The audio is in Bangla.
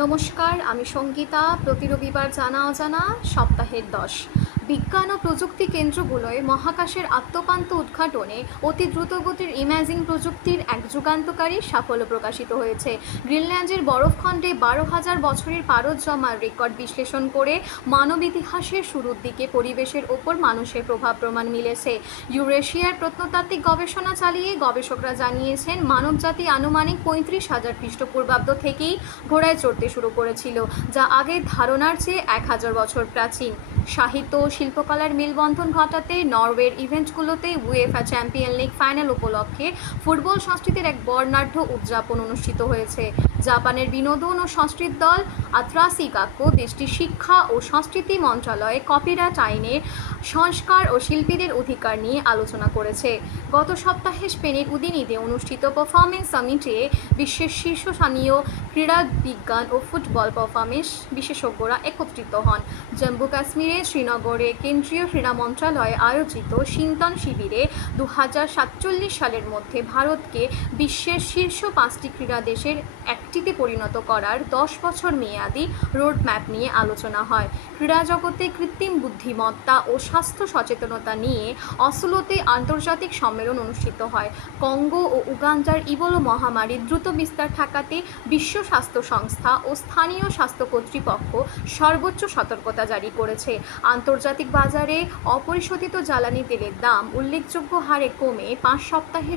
নমস্কার, আমি সঙ্গীতা। প্রতি রবিবার জানা অজানা সপ্তাহের 10 বিজ্ঞান ও প্রযুক্তি কেন্দ্রগুলোয় মহাকাশের আত্মপান্ত উদ্ঘাটনে অতি দ্রুতগতির ইমেজিং প্রযুক্তির এক যুগান্তকারী সাফল্য প্রকাশিত হয়েছে। গ্রিনল্যান্ডের বরফখণ্ডে 12,000 বছরের পারদ জমার রেকর্ড বিশ্লেষণ করে মানব ইতিহাসের শুরুর দিকে পরিবেশের ওপর মানুষের প্রমাণ মিলেছে। ইউরেশিয়ার প্রত্নতাত্ত্বিক গবেষণা চালিয়ে গবেষকরা জানিয়েছেন মানবজাতি আনুমানিক 35,000 খ্রিস্টপূর্বাব্দ থেকেই ঘোড়ায় চড়তে শুরু করেছিল, যা আগের ধারণার চেয়ে 1,000 বছর প্রাচীন। সাহিত্য ও শিল্পকলার মেলবন্ধন ঘটাতে নরওয়ের ইভেন্টগুলোতে উয়েফা চ্যাম্পিয়ন লিগ ফাইনাল উপলক্ষে ফুটবল সংস্কৃতির এক বর্ণাঢ্য উদযাপন অনুষ্ঠিত হয়েছে। জাপানের বিনোদন ও সংস্কৃতি দল আত্রাসিকাকো দেশটির শিক্ষা ও সংস্কৃতি মন্ত্রণালয়ে কপিরাইট আইনের সংস্কার ও শিল্পীদের অধিকার নিয়ে আলোচনা করেছে। গত সপ্তাহে স্পেনের উদিনিতে অনুষ্ঠিত পারফরমেন্স সামিটে বিশ্বের শীর্ষস্থানীয় ক্রীড়া বিজ্ঞান ও ফুটবল পারফরমেন্স বিশেষজ্ঞরা একত্রিত হন। জম্মু কাশ্মীরের শ্রীনগরে কেন্দ্রীয় ক্রীড়া মন্ত্রণালয়ে আয়োজিত চিন্তন শিবিরে 2047 সালের মধ্যে ভারতকে বিশ্বের শীর্ষ 5টি ক্রীড়া দেশের একটিতে পরিণত করার 10 বছর মেয়াদী রোডম্যাপ নিয়ে আলোচনা হয়। ক্রীড়া জগতে কৃত্রিম বুদ্ধিমত্তা ও স্বাস্থ্য সচেতনতা নিয়ে অসলোতে আন্তর্জাতিক সম্মেলন অনুষ্ঠিত হয়। কঙ্গো ও উগান্ডার ইবোলা মহামারীর দ্রুত বিস্তার ঠেকাতে বিশ্ব স্বাস্থ্য সংস্থা ও স্থানীয় স্বাস্থ্য কর্তৃপক্ষ সর্বোচ্চ সতর্কতা জারি করেছে। আন্তর্জাতিক বাজারে অপরিশোধিত জ্বালানি তেলের দাম উল্লেখযোগ্য হারে কমে 5 সপ্তাহে